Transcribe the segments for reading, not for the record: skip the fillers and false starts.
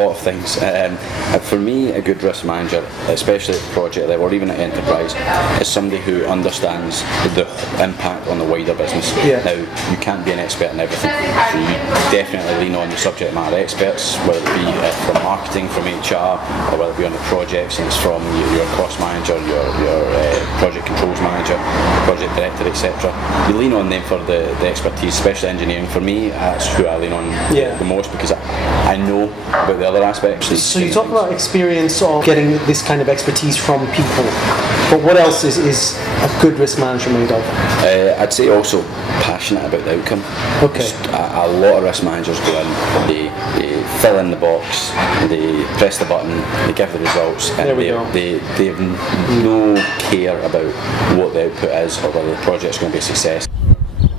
lot of things. For me, a good risk manager, especially at project level or even at enterprise, is somebody who understands the impact on the wider business. Yeah. Now, you can't be an expert in everything, so you definitely lean on the subject matter experts, whether it be from marketing, from HR, or whether it be on the projects, and it's from your cost manager, your project controls manager, project director, etc. You lean on them for the expertise, especially engineering. For me, that's who I lean on the most, because I know about the other aspects. So you talk about experience of getting this kind of expertise from people, but what else is a good risk manager made of? I'd say also passionate about the outcome. Okay. A lot of risk managers go in, they fill in the box, they press the button, they give the results, and they have no care about what the output is or whether the project's going to be a success.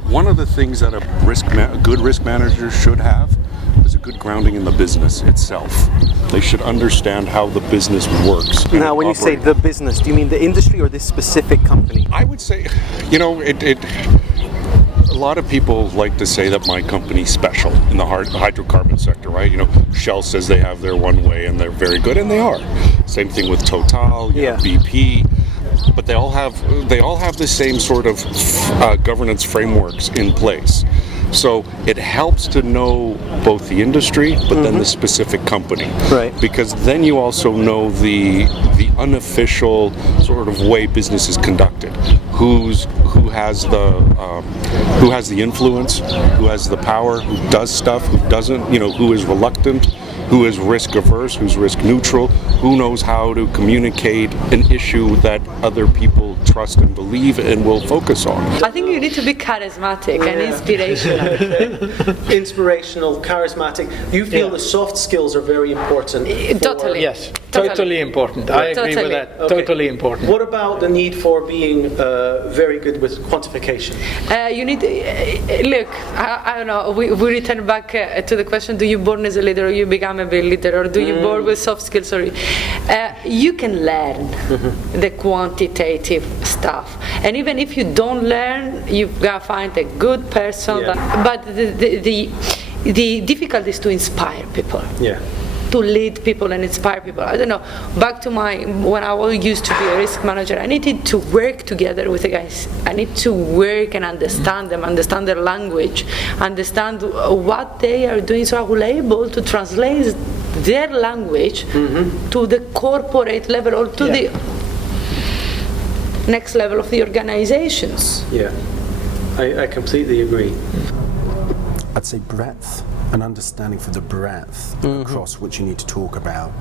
One of the things that a good risk manager should have is a good grounding in the business itself. They should understand how the business works. Now, when you say the business, do you mean the industry or this specific company? I would say, a lot of people like to say that my company's special in the hydrocarbon sector, right? Shell says they have their one way and they're very good, and they are. Same thing with Total, BP. But they all have the same sort of governance frameworks in place. So it helps to know both the industry, but then the specific company, right? Because then you also know the unofficial sort of way business is conducted. Who has the influence, who has the power, who does stuff, who doesn't, who is reluctant, who is risk averse, who's risk neutral, who knows how to communicate an issue that other people trust and believe and will focus on. I think you need to be charismatic and inspirational. Inspirational, charismatic. You feel the soft skills are very important? Totally. Yes, totally important. I agree with that. Okay. Totally important. What about the need for being very good with quantification? You need, look, I don't know, we return back to the question, do you born as a leader or you become a leader, or do you born with soft skills? Or you can learn the quantitative stuff, and even if you don't learn, you gotta find a good person. But the difficulty is to inspire people. To lead people and inspire people. I don't know, back to when I used to be a risk manager, I needed to work together with the guys. I need to work and understand them, understand their language, understand what they are doing, so I will be able to translate their language to the corporate level or to the next level of the organizations. I completely agree. I'd say breadth. An understanding for the breadth across which you need to talk about.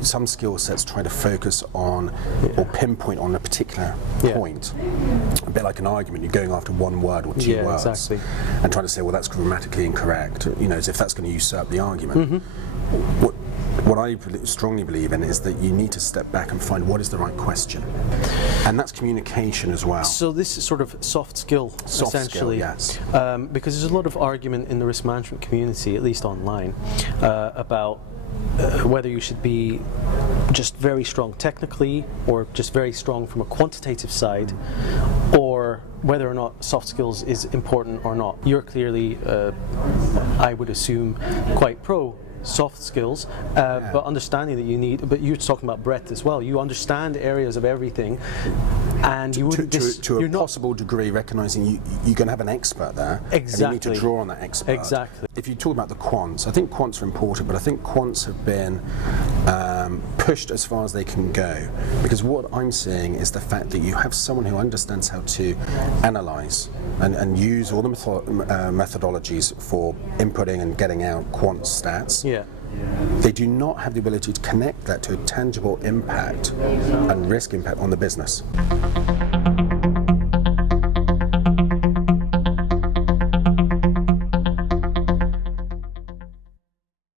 Some skill sets try to focus on or pinpoint on a particular point. A bit like an argument, you're going after one word or two words and trying to say, well, that's grammatically incorrect, as if that's going to usurp the argument. What I strongly believe in is that you need to step back and find what is the right question. And that's communication as well. So this is sort of soft skill, essentially. Yes. Because there's a lot of argument in the risk management community, at least online, about whether you should be just very strong technically or just very strong from a quantitative side, or whether or not soft skills is important or not. You're clearly, I would assume, quite pro soft skills, but understanding that you need, but you're talking about breadth as well. You understand areas of everything, and you wouldn't to a possible degree, recognizing you're going to have an expert there, and you need to draw on that expert. Exactly. If you talk about the quants, I think quants are important, but I think quants have been pushed as far as they can go, because what I'm seeing is the fact that you have someone who understands how to analyze and use all the methodologies for inputting and getting out quant stats. They do not have the ability to connect that to a tangible impact and risk impact on the business.